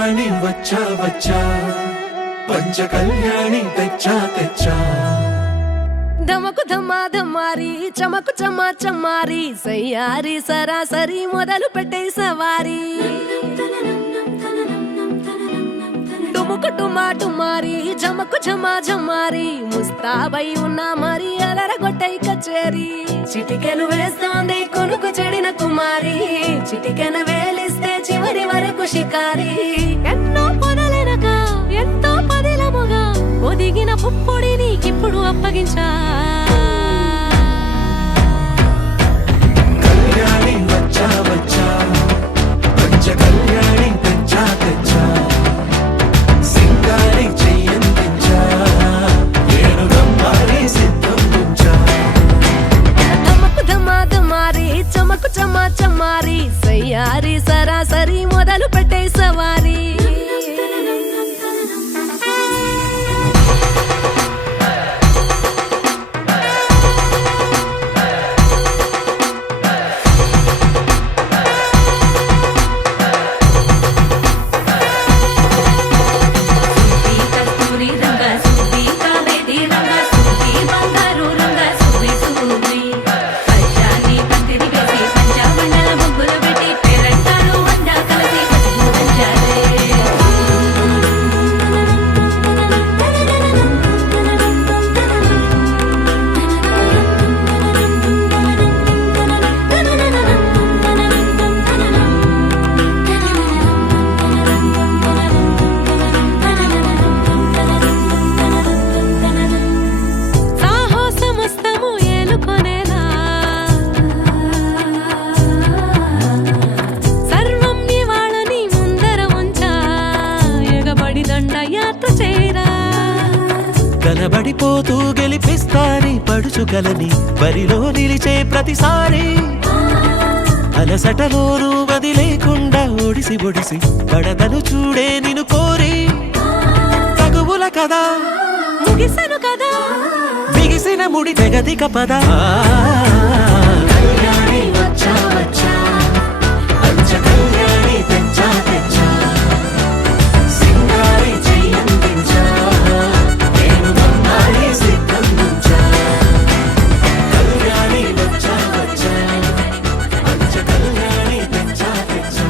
కళ్యాణి వచ్చా వచ్చా పంచ కళ్యాణి తెచ్చా తెచ్చా ధమకు ధమ్మా ధమ్మారి చమకు చమ్మా చమ్మారి సయ్యారి సరాసరి మొదలు పెట్టే సవారి డుముకు డుమా డుమారి జమకు జమా జమ్మారి ముస్తాబై ఉన్నా మరి అదరగొట్టై కచేరి చిటికెను వేస్తోంది కొనుకు చెడిన కుమారి చిటికెను వేలిస్తే చివరి వరకు షికారి ఎన్నో పొదలెనక ఎంతో పదిలముగా ఒదిగిన పుప్పొడి నీకిప్పుడు అప్పగించా కళ్యాణి వచ్చా వచ్చా పంచ కళ్యాణి తెచ్చా తెచ్చా సింగారి చెయ్యందించా ఏనుగమ్మారి సిద్ధందించా ధమకు ధమ్మా ధమ్మారి చమకు చమ్మా చమ్మారి సయ్యారి సరాసరి మొదలు పెట్టే సవారి కనబడిపోతూ గెలిపిస్తాని పడుచుకలని బరిలో నిలిచే ప్రతిసారి అలసటలోనూ వదిలేకుండా ఒడిసి ఒడిసి పడదను చూడే నిన్ను కోరి తగువుల కదా ముగిసను కదా బిగిసిన ముడి తెగదిక పదా కళ్యాణి వచ్చా వచ్చా పంచ కళ్యాణి తెచ్చా తెచ్చా సింగారి చెయ్యందించా ఏనుగమ్మారి సిద్ధందించా కళ్యాణి వచ్చా వచ్చా పంచ కళ్యాణి తెచ్చా తెచ్చా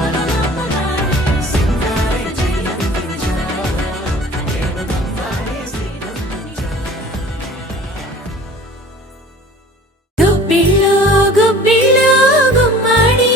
సింగారి చెయ్యందించా ఏనుగమ్మారి సిద్ధందించా గుబ్బిళ్ళు గుబ్బిళ్ళు గుమ్మడి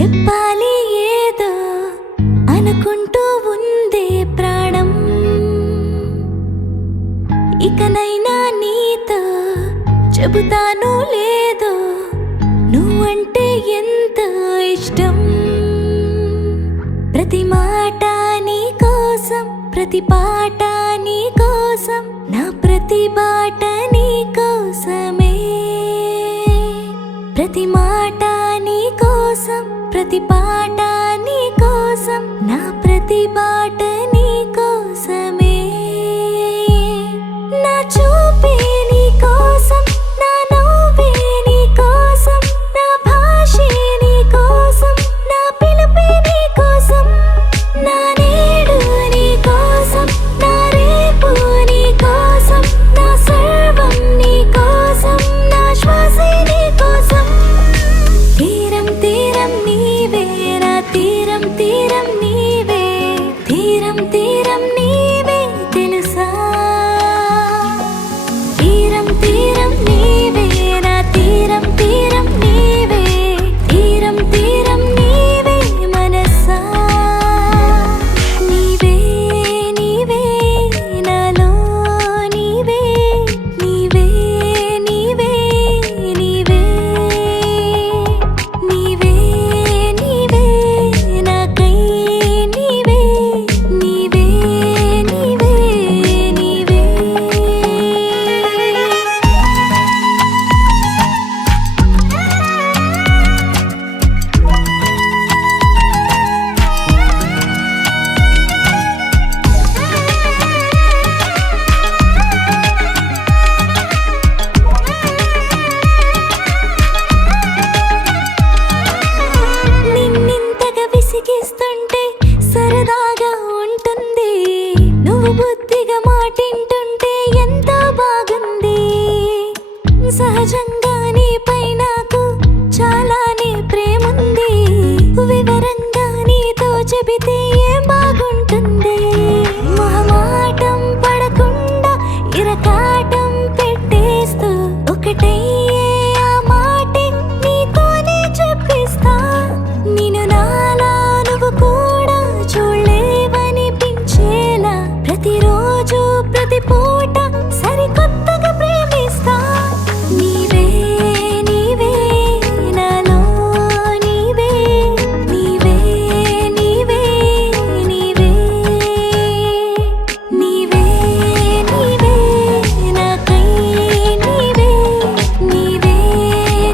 చెప్పాలి ఏదో అనుకుంటూ ఉందే ప్రాణం, ఇకనైనా నీతో చెబుతాను లేదో నువ్వంటే ఎంత ఇష్టం. ప్రతి మాట నీ కోసం, ప్రతి పాట నీ కోసం, నా ప్రతి బాట నీ కోసమే. ప్రతి మాట నీ కోసం, ప్రతి పాట నీ కోసం, నా ప్రతి బాట నీ కోసమే. నా చూపే నీ కోసం, నా నవ్వే నీ కోసం, నా భాషే నీ కోసం, నా పిలుపే నీ కోసం, నా నేడు నీ కోసం, నా రేపు నీ కోసం, నా సర్వం నీ కోసం, నా శ్వాసే నీ కోసం. తీరం తీరం నీవే, నా తీరం తీరం నీవే, తీరం తీరం నీవే తెలుసా. తీరం తీరం నీవే, నా తీరం తీరం నీవే, తీరం తీరం నీవే మనసా. నీవే నీవే నాలో నీవే, నీవే నీవే నీవే, నీవే నీవే నాకై నీవే, నీవే నీవే నీవే. నిన్నింతగా విసిగిస్తుంటే సరదాగా ఉంటుంది, నువ్వు బుద్ధిగా మాటింటుంటే ఎంతో బాగుంది. సహజంగా నీపై నాకు చాలానే ప్రేముంది, వివరంగా నీతో చెబితే ఏం బాగుంటుంది. మొహమాటం పడకుండా ఇరకాటం పెట్టేస్తూ ఒకటయ్యే ఆ మాటే నీతోనే చెప్పిస్తా. నిన్ను నాలా నువ్వు కూడా చూడలేవనిపించేలా ప్రతిరోజు ప్రతి పూట సరికొత్తగా ప్రేమిస్తా. నీవే నీవే నాలో నీవే, నీవే నీవే నీవే, నీవే నీవే నాకై నీవే, నీవే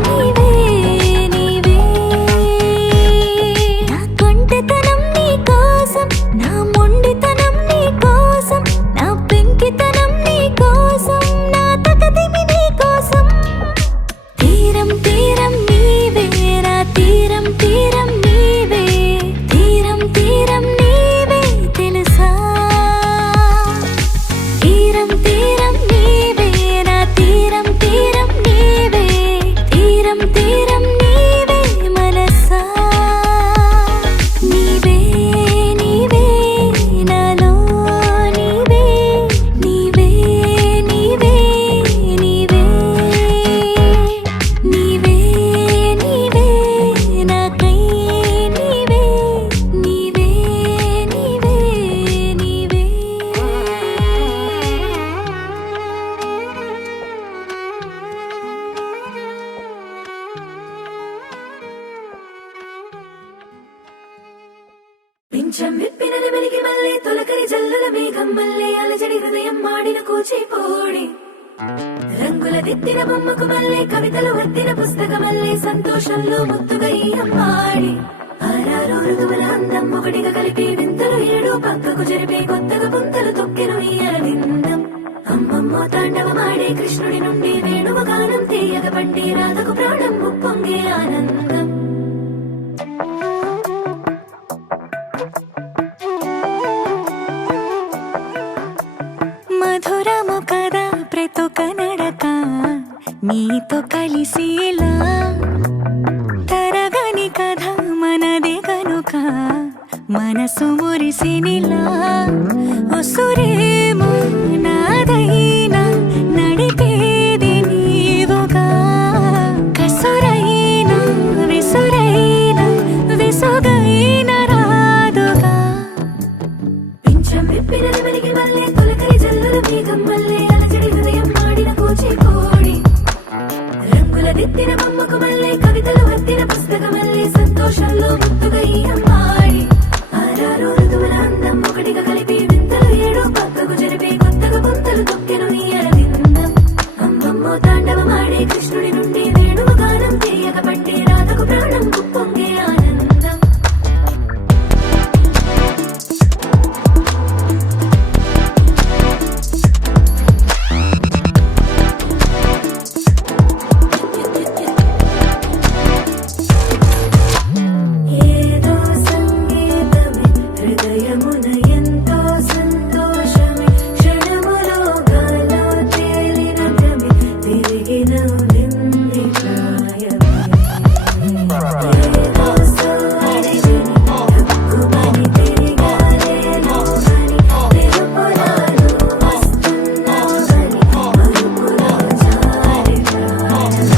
నీవే నీవే. నా కొంటెతనం నీ కోసం, నా మొండితనం నీ కోసం, నా పెంకితనం నీ కోసం, నా తకదిమి నీ కోసం. తీరం తీరం నీవే, నా తీరం తీరం నీవే, తీరం తీరం నీవే తెలుసా. తీరం తీరం నీవే, నా తీరం తీరం నీవే, తీరం తీరం నీవే మనసా. నీవే నీవే నాలో నీవే, నీవే నీవే నీవే, నీవే నీవే నాకై నీవే, నీవే నీవే నీవే. పింఛం విప్పిన వెలిగి మళ్ళీ తొలకరి జల్లుల మేఘం మళ్ళీ అలజడి హృదయం మాడిన కూచిపోడి రంగుల దిద్దిన బొమ్మకు మళ్ళీ కవితలు వద్దిన పుస్తకం మళ్ళీ సంతోషంలో ముద్దుగా ఈ అమ్మాడి. ఆరారు ఋతువుల అందం ఒకటిగా కలిపి వింతలు ఏడు పక్కకు జరిపే కొత్తగా పుంతలు తొక్కెను ఈ అరవిందం. అమ్మమ్మో తాండవమాడే కృష్ణుడి నుండి వేణువ గానం తీయగ పండి రాధకు ప్రాణం ఉప్పొంగే ఆనందం. మధురము కదా ప్రతొక నడక నీతో కలిసేలా, తరగని కథ మనదే కనుక మనసు మురిసినిలా. ఉసురేమో నాదైనా నడిపేది నీవుగా, కసురైనా విసురైనా సంతోషంలో ముద్దుగా ఈ అమ్మాడి ఆరారు ఋతువుల అందం ఒకటిగా కలిపి వింతలు ఏడో పక్కకు జరిపి కొత్తగా పొంతలు తొక్కెను ఈ అరవిందం అమ్మమ్మో తాండవమాడే కృష్ణుడి నుండి వేణువు గానం తీయక పట్టి రాధకు ప్రాణం పొంగే ఆనందం ఏదో సంగీతమే హృదయమున ఎంతో సంతోషమే క్షణములో గాలో తేలిన భ్రమే తిరిగి నవ్వింది ప్రాయమే ఏదో సోయరిని హక్కుమని తిరిగాలేను అని తెలుపులాను వస్తున్నావని మరుపులో జారి ప్రాయమే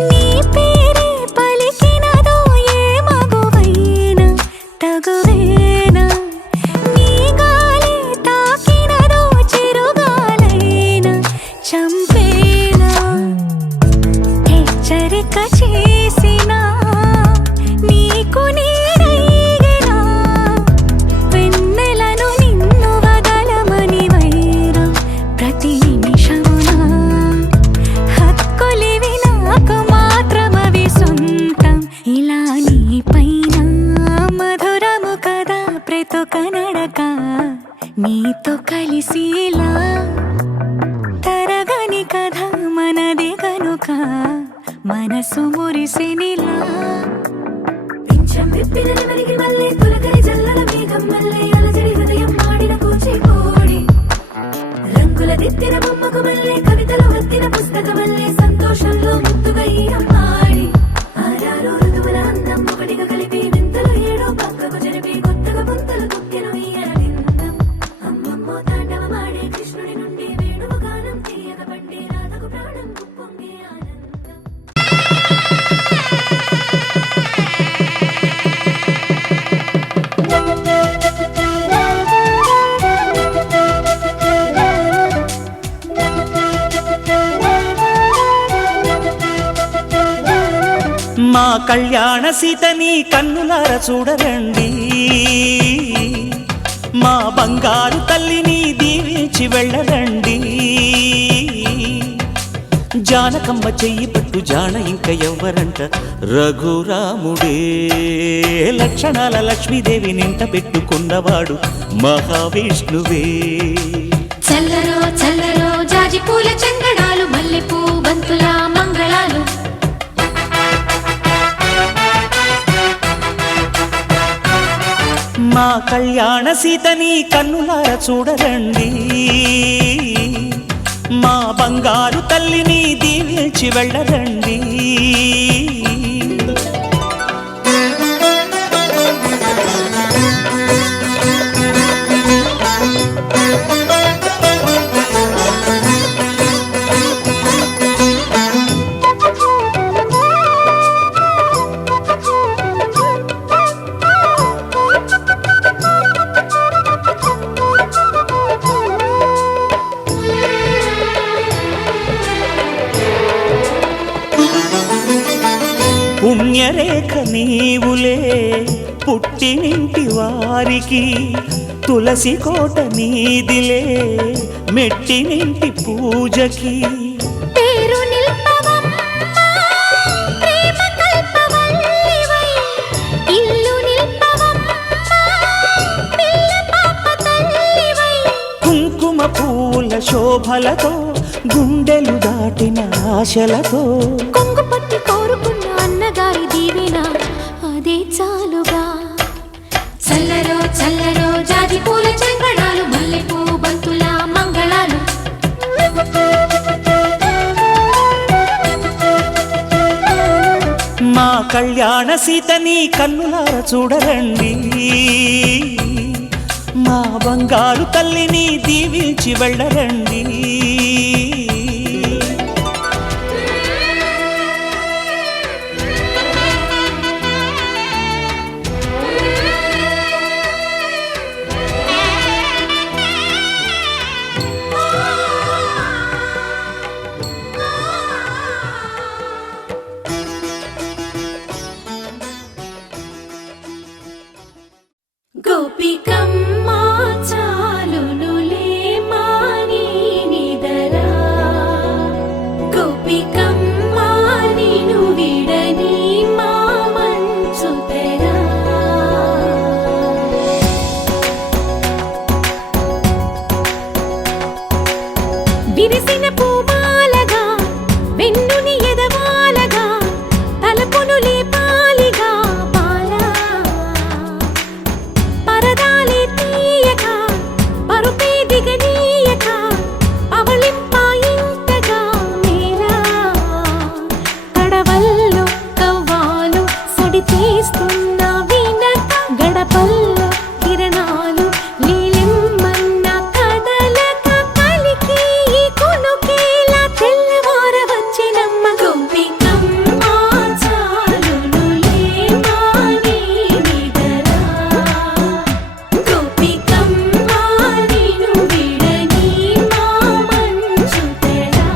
నీ పేరే పలికినదో ఏ మగువైనా తగువేనా నీ గాలి తాకినదో చిరుగాలైనా చంపేనా హెచ్చరిక చేసినా నీకు నేనైనా వెన్నెలను నిన్ను వదలమని వైరా ప్రతి నిమిషమునా హక్కులివి నాకు మాత్రమవి సొంతం ఇలా నీ పైన మధురము కదా ప్రతొక నడక నీతో కలిసిలా తరగని కథ మనది గనుక మనసు మురిసినిలా పింఛం విప్పిన నెమలికి మల్లె తొలకరి జల్లుల మేఘం మల్లె అలజడి హృదయం మాడిన కూచిపూడి రంగుల దిద్దిన బొమ్మకు మల్లె కవితలు వత్తిన పుస్తక మల్లె సంతోషంలో ముద్దుగా ఈ అమ్మాడి ఆరారు ఋతువుల అందం ఒకటిగా కలిపి వింతలు ఏడో పక్కకు జరిపి కొత్తగా పొంతలు తొక్కెను ఈ అరవిందం అమ్మమ్మో తాండవమాడే కృష్ణుడి నుండి వేణువు గానం తీయక పట్టి రాధకు ప్రాణం పొంగే ఆనందం మా కళ్యాణ సీతని కన్నులార చూడరండి మా బంగారు తల్లిని దీవించి వెళ్ళరండి జానకమ్మ చెయ్యి పట్టు జాన ఇంక ఎవ్వరంట రఘురాముడే లక్షణాల లక్ష్మీదేవి నింట పెట్టుకున్నవాడు మహావిష్ణువే చల్లరో చల్లరో జాజి పూల చందనాలు మల్లెపూ బంతుల మంగళాలు మా కళ్యాణ సీతని కన్నులార చూడరండి మా బంగారు తల్లిని దీవించి వెళ్ళరండి పుణ్యరేఖ నీవులే పుట్టినింటి వారికి తులసి కోట నీదిలే మెట్టినింటి పూజకి పేరు నిల్పవమ్మా ప్రేమ కల్పవల్లివై ఇల్లు నిల్పవమ్మా పిల్ల పాప తల్లివై కుంకుమ పూల శోభలతో గుండెలు దాటిన ఆశలతో కొంగు పట్టి కోరుకున్న అన్నగారి దీవెన అదే చాలుగా చల్లరో చల్లరో జాజి పూల చంగడాలు మల్లెపూ బంతుల మంగళాలు మా కళ్యాణ సీతని కన్నులార చూడరండి, మా బంగారు తల్లిని దీవించి వెళ్ళరండి. గోపికమ్మ చాలునులే మాని నిదరా, గోపికమ్మ నిను విడని మా మంచు తెరా. విరిసిన పూమాలగా వెన్నుని ఎదవాలగా తలపును లేపాలిగా బాలా, పరదాలే తీయక పరుపే దిగనీయక అవలింపాయింతగా మేలా, కడవల్లో కవ్వాలు సడి తీస్తున్న వినక గడపల్లో కిరణాలు లీలిమ్మన్న కదలక కలికి ఈ కొనుకేలా తెల్లవార వచ్చినమ్మ. గోపికమ్మ చాలునులే మాని నిదరా, గోపికమ్మ నిను విడని మా మంచు తెరా.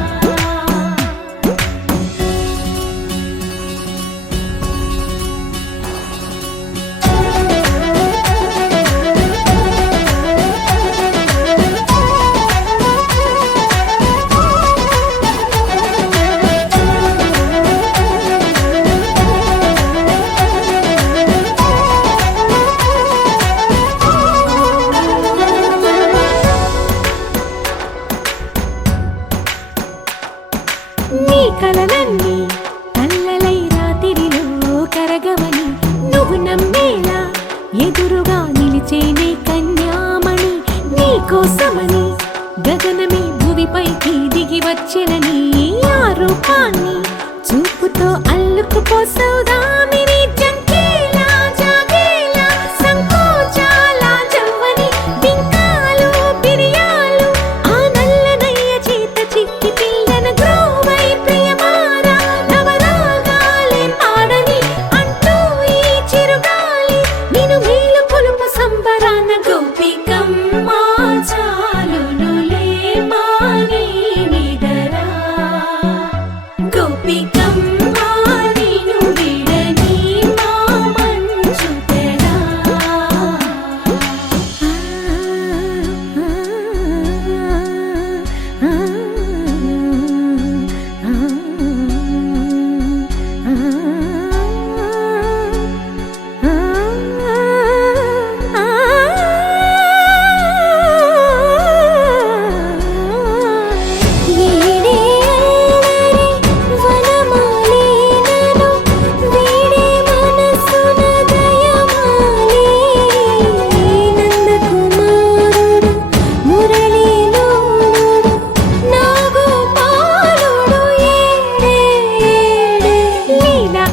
నీ కలలన్నీ కల్లలై రాత్రిలో కరగవని నువ్వు నమ్మేలా ఎదురుగా నిలిచేనే కన్యామణి. నీ కోసమని గగనమే భువిపైకి దిగి వచ్చినని ఆ రూపాన్ని చూపుతో అల్లుకుపోసౌదామిని. జంకేలా జాగేలా సంకోచాల జవ్వని బింకాలు బిరియాలు ఆ నల్లనయ్య చేత చిక్కి పిల్లన గ్రోవై ప్రియమారా నవరాగాలే పాడని అంటూ ఈ చిరుగాలి నిను మేలు కొలుపు సంబరాన. గోపికమ్మ చాలునులే మాని నిదరా, గోపికమ్మ నిను విడని మా మంచు తెరా.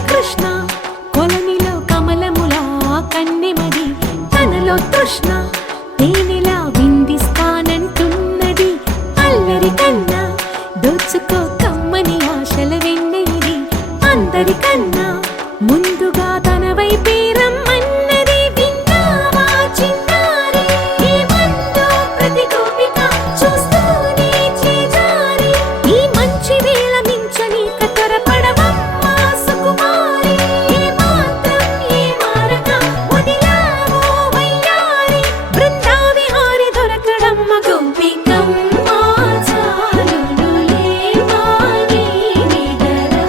కృష్ణ కొలనిలో కమలములా కన్నెమది తనలో తృష్ణ తేనెలా విందిస్తానంటున్నది. అల్లరి కన్నా దోచుకో కమ్మని ఆశల వెన్నెయిది, అందరికన్నా ముందుగా తన వైపే రమ్మన్నది. విన్నావా చిన్నారి ఏమందో ప్రతి గోపిక చూస్తూనే చేజారి, ఈ మంచి వేళ మించని కతరపడవమ్మ సుకుమారి. ఏ మాత్రం ఏ మారక వదిలావో వయ్యారి, బృందావిహారి దొరకడమ్మ. గోపికమ్మ చాలునులే మాని నిదరా,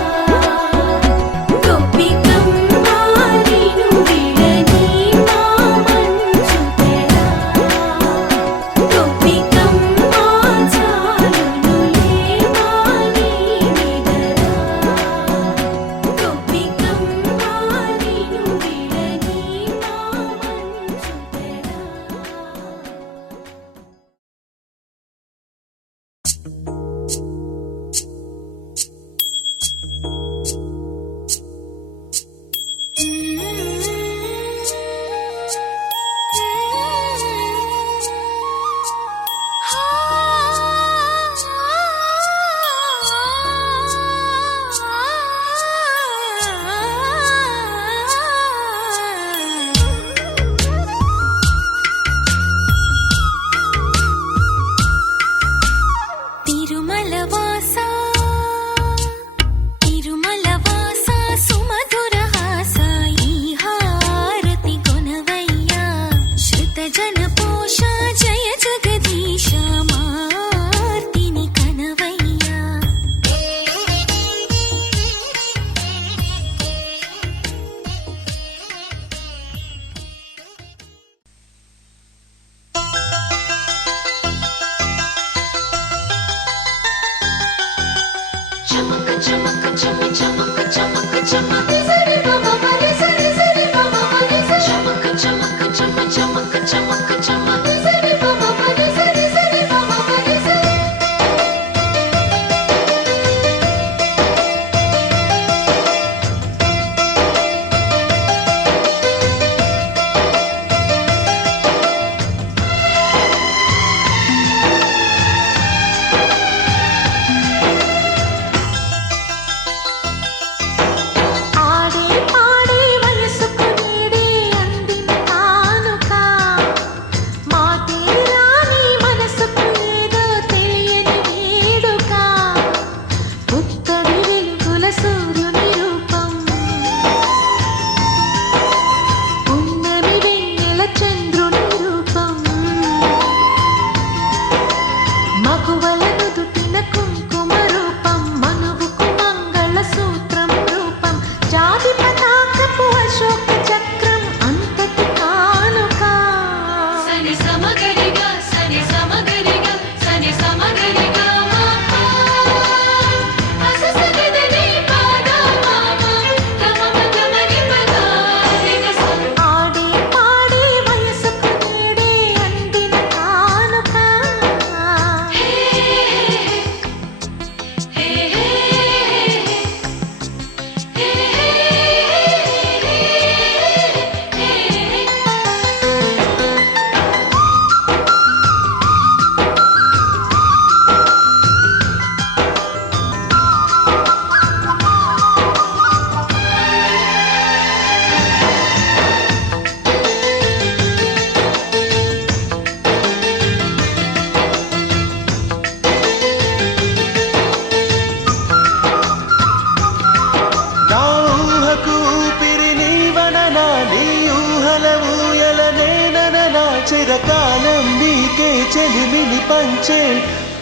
చిరకాలం నీకే చెలిమిని పంచే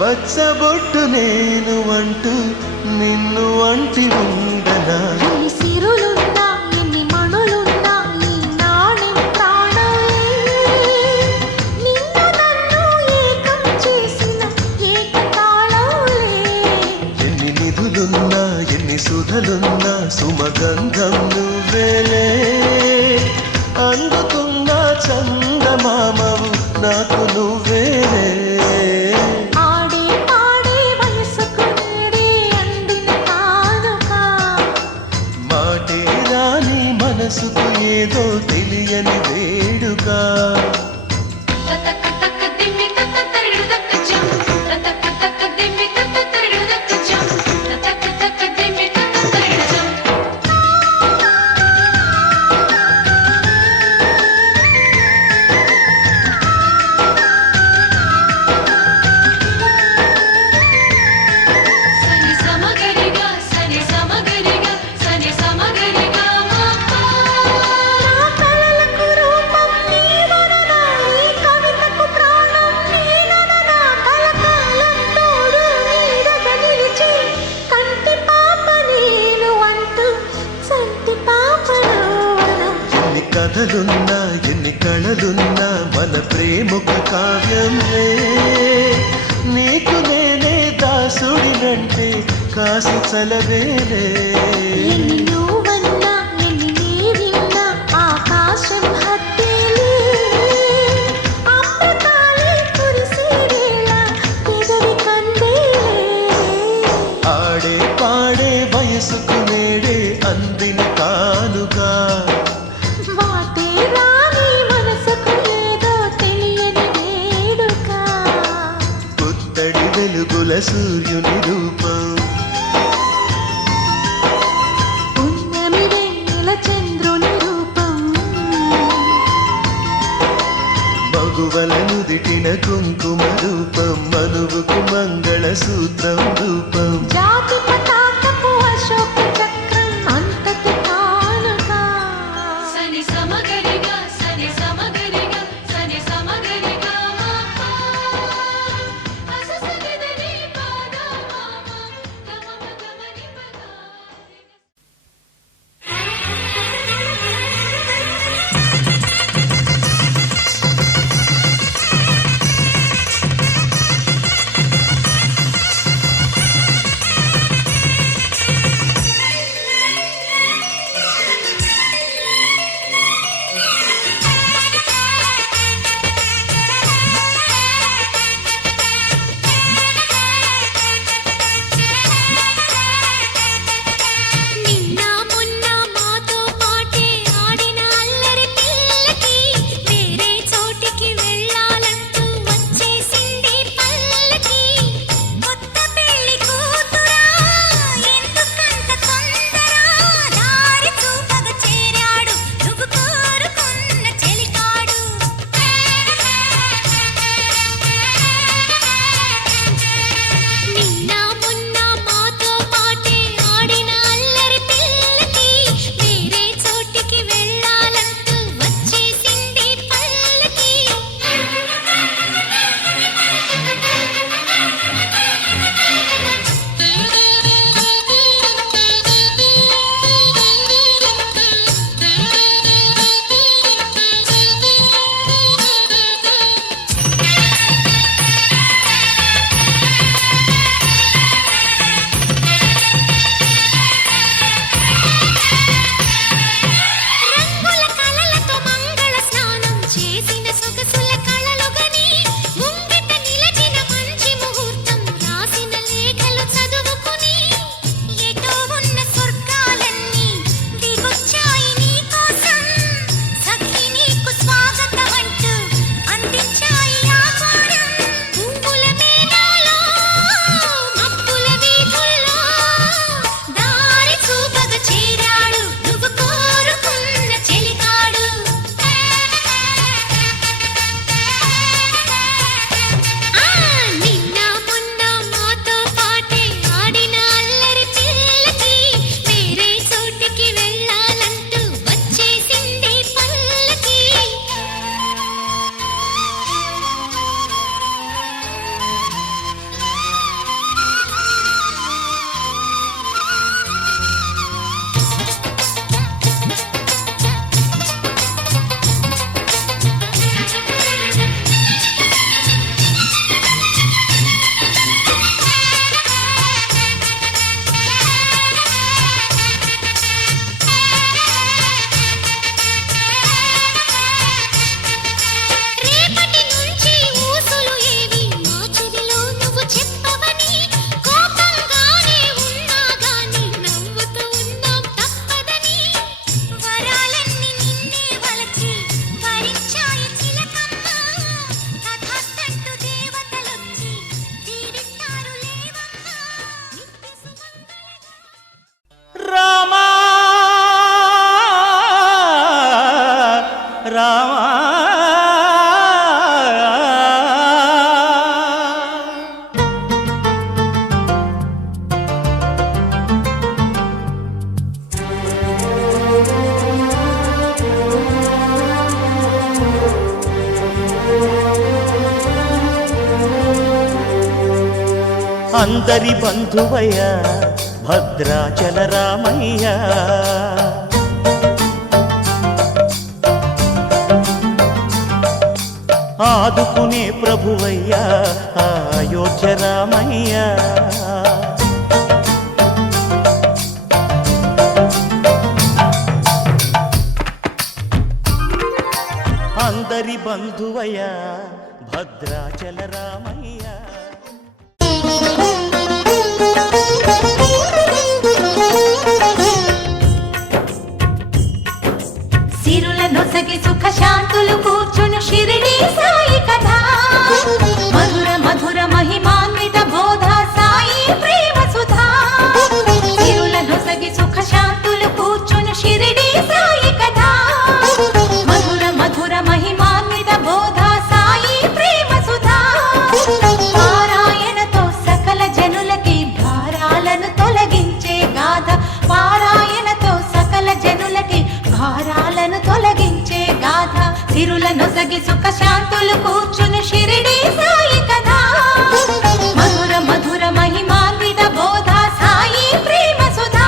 పచ్చబొట్టు నేను అంటూ నిన్ను అంటి ఉండనా ఎన్ని సిరులున్నా ఎన్ని మణులున్నా ఈ నాణెం ప్రాణమే నిన్ను నన్ను ఏకం చేసిన ఏకతాళంలే ఎన్ని నిధులున్నా ఎన్ని సుధలున్నా సుమగంధం నువ్వేలే అందుతున్న చందమామవు నాకు నువ్వేలే ఆడే పాడే వయసుకు నేడే అందిన కానుక మాటే రాని మనసుకు ఏదో తెలియని వేడుక తక తక దిమ్మి తక తరిడు తక చం తక తక దిమ్మి తక తరిడు తక చం తక తక దిమ్మి తక తరిడు చం సని సమగరిగా సని సమగరిగా సని సమగరిగా మాపా నా కలలకు రూపం నీవననా ఈ కవితకు ప్రాణం నీనననా కలకాలం తోడు నీడగా నిలిచి కంటి పాప నేను అంటూ సంటి పాపనవనా ఎన్ని కథలున్నా ఎన్ని కళలున్నా మన ప్రేమొక కావ్యంలే నీకు నేనే దాసుడినంటే కాసి చలవేలే ఎన్ని నువ్వన్నా ఎన్ని నీవిన్నా ఆకాశం హద్దేలే అమృతాలే కురిసే వేళ పెదవి కందేలే ఆడే పాడే వయసుకు నేడే అందిన కానుగా వాటే రాని మనసుకు ఏదో తెలియని వేడుక పుత్తడి వెలుగుల సూర్యుని రూపం ఉన్నమి వెన్నెల చంద్రుని రూపం మగువల నుదిటిన కుంకుమ రూపం మనువుకు మంగళ సూత్రం రూపం జాతి పతాకపు అశోక చక్రం అంతటి కానుక సని సమగరిగా సని సమగరిగా సని సమగరిగా మాపా అససనిదని పాదా అందరి బంధువయ్య భద్రాచల రామయ్య. ఆదుకునే ప్రభువయ్యా అయోధ్య రామయ్య. అందరి బంధువయ్యా భద్రాచల రామయ్య. సిరుల నొసగి సుఖ శాంతులు కూర్చును షిరిడి సాయి కథ. మధుర మధుర మహిమాన్విత బోధ సాయి ప్రేమ సుధా. సిరుల నొసగి సుఖ శాంతులు కూర్చును షిరిడి సాయి కథ. మధుర మధుర మహిమాన్విత బోధ సాయి ప్రేమ సుధా. పారాయణతో సకల జనులకి భారాలను తొలగించే గాథ. పారాయణతో సకల జనులకి భారాలను తొలగించే గాథ. సిరుల నొసగి సుఖ శాంతులు కూర్చును షిరిడి సాయి కథ. మధుర మధుర మహిమాన్విత బోధ సాయి ప్రేమ సుధా.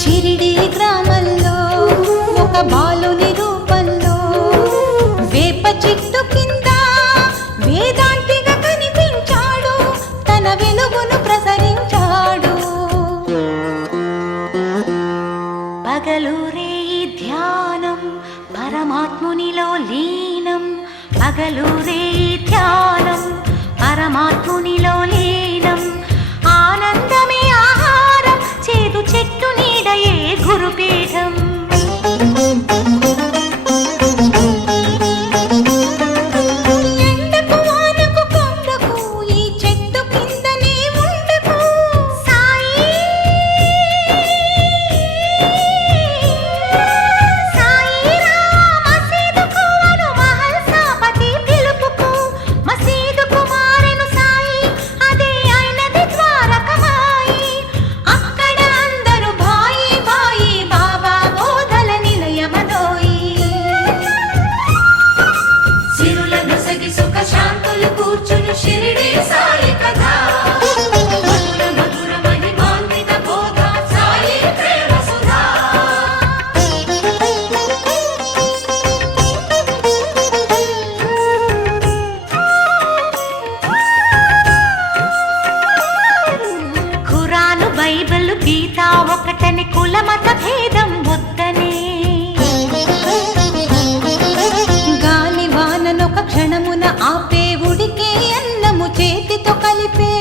షిరిడి గ్రామంలో ఒక బాలుని రూపంలో వేప చెట్టు కింద వేదాంతిగా కనిపించాడు. తన వెలుగును ప్రసరించాడు. పగలూరే ధ్యానం పరమాత్మునిలో లీనం. పగలూరే ధ్యానం పరమాత్మునిలో లీనం. ఆనందమే ఆహారం చేదు చెట్టు నీడయే గురుపీఠం. ఎండకు వానకు కొండకు ఈ చెట్టు కిందనే ఉండకు. సాయి సాయి మసీదుకు అను మహల్సాపతి పిలుపుకు. మసీదుకు మారెను సాయి అదే అయినది ద్వారకమాయి. అక్కడ అందరూ భాయి భాయి బాబా బోధల నిలయమదోయి. సిరుల నొసగి సుఖ శాంతులు కూర్చును షిరిడి సాయి కథ. మధుర మధుర మహిమాన్విత బోధ సాయి ప్రేమ సుధా. ఖురాను బైబిల్ గీత ఒకటని కులమత భేదం వద్దనే. గాలి వాననొక క్షణమున ఆపే ఉడికే అన్నము చేతితో కలిపే.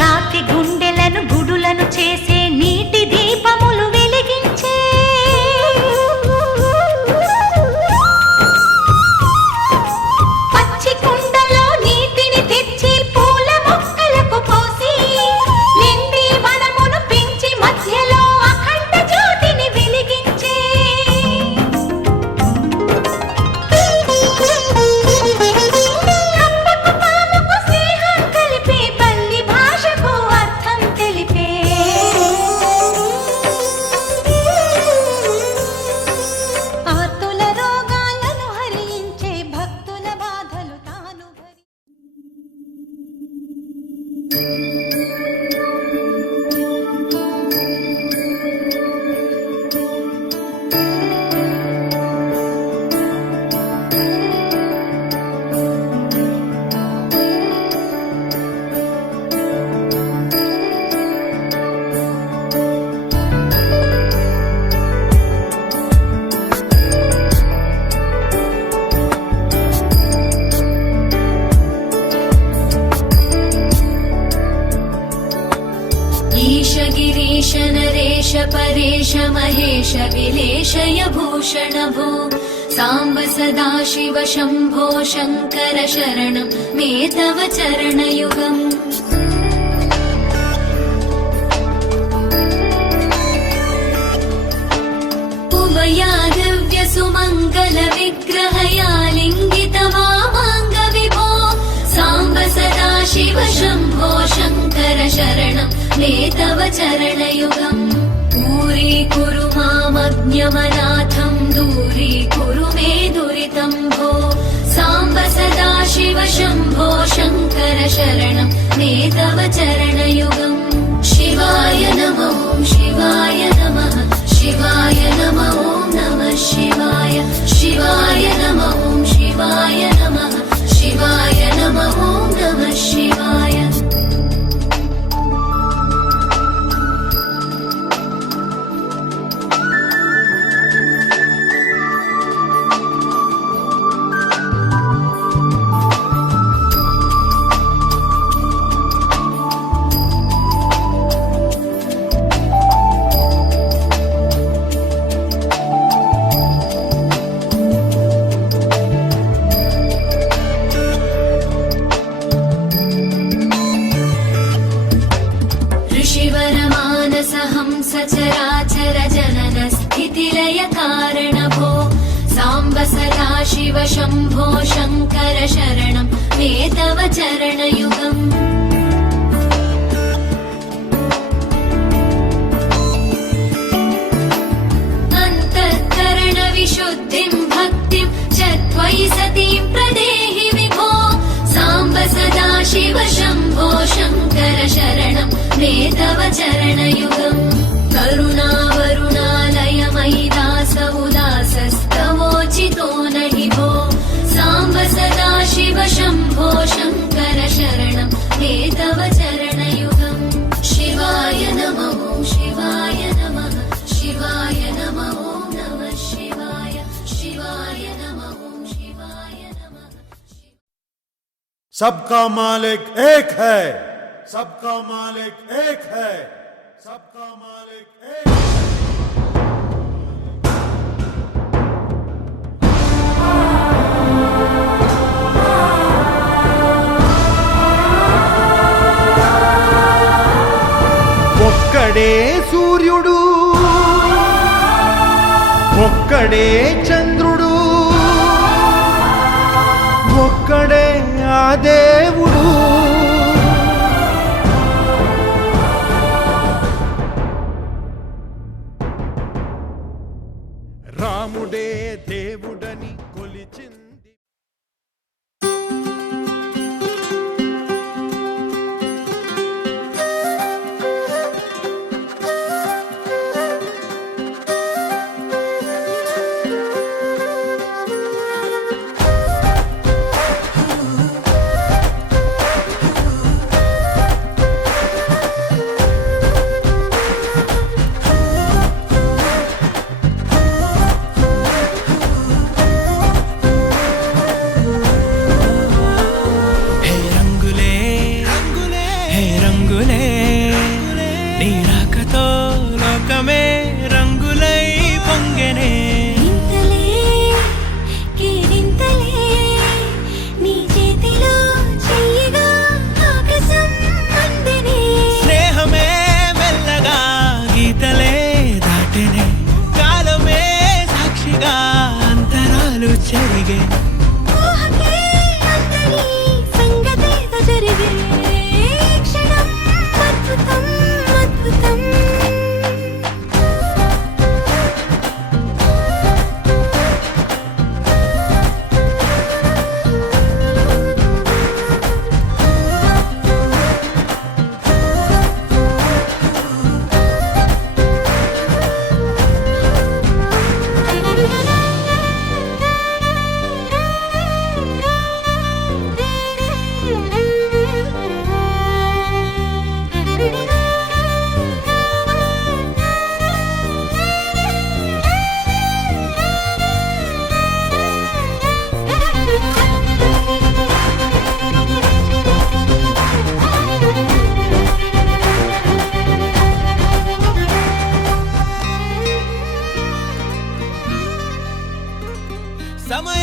రాతి గుండెలను గుడులను చేసే నీటి దీపములు వెలిగించే. పచ్చి కుండలో నీటిని తెచ్చి పూల మొక్కలకు పోసి. నిండి వనమును పెంచి మధ్యలో అఖండ జ్యోతిని వెలిగించే. కప్పకు పాముకు స్నేహం కలిపి పల్లి భాషకు అర్థం తెలిపే. ఆర్తుల రోగాలను హరించే భక్తుల బాధలు తాను భరి. ईश गिरीश नरेश परेश महेश विलेशय भूषण भो. साम्ब सदाशिव शम्भो शङ्कर शरणं मे तव चरणयुगम्. उमया दिव्य सुमङ्गल विग्रहया लिङ्गित वामाङ्ग विभो. साम्ब सदाशिव शम्भो शङ्कर शरणं मे तव चरणयुगम् दूरीकुरु मामज्ञमनाथम् दूरीकुरु मे दुरितम् भो साम्ब सदा शिव शम्भो शङ्कर शरणम् मे तव चरणयुगम् शिवाय नमः शिवाय नमः शिवाय नमः नमः शिवाय शिवाय नमः शिवाय नमः शिवाय नमः नमः शिवाय सचराचर जनन स्थितिलय कारणभो साम्ब सदा शिव शम्भो शङ्कर शरणम् मे तव चरणयुगम् अन्तःकरण विशुद्धिम् भक्तिम् च त्वयि सतीम् प्रदेहि विभो साम्ब सदा शिव शम्भो शङ्कर शरणम् मे तव चरणयुगम् करुणावरुणालयमयि दास उदासस्तवोचितो न हि भो साम्ब सदा शिव शम्भो शङ्कर शरणम् मे तव चरणयुगम् शिवाय नमः शिवाय नमः शिवाय नमः नमः शिवाय शिवाय नमः शिवाय नमः सबका मालिक एक है, सबका मालिक एक है, सबका मालिक एक है। ఒక్కడే సూర్యుడు ఒక్కడే చంద్రుడు ఒక్కడే ఆ దేవుడు రాముడే దేవుడని కొలిచింది. समय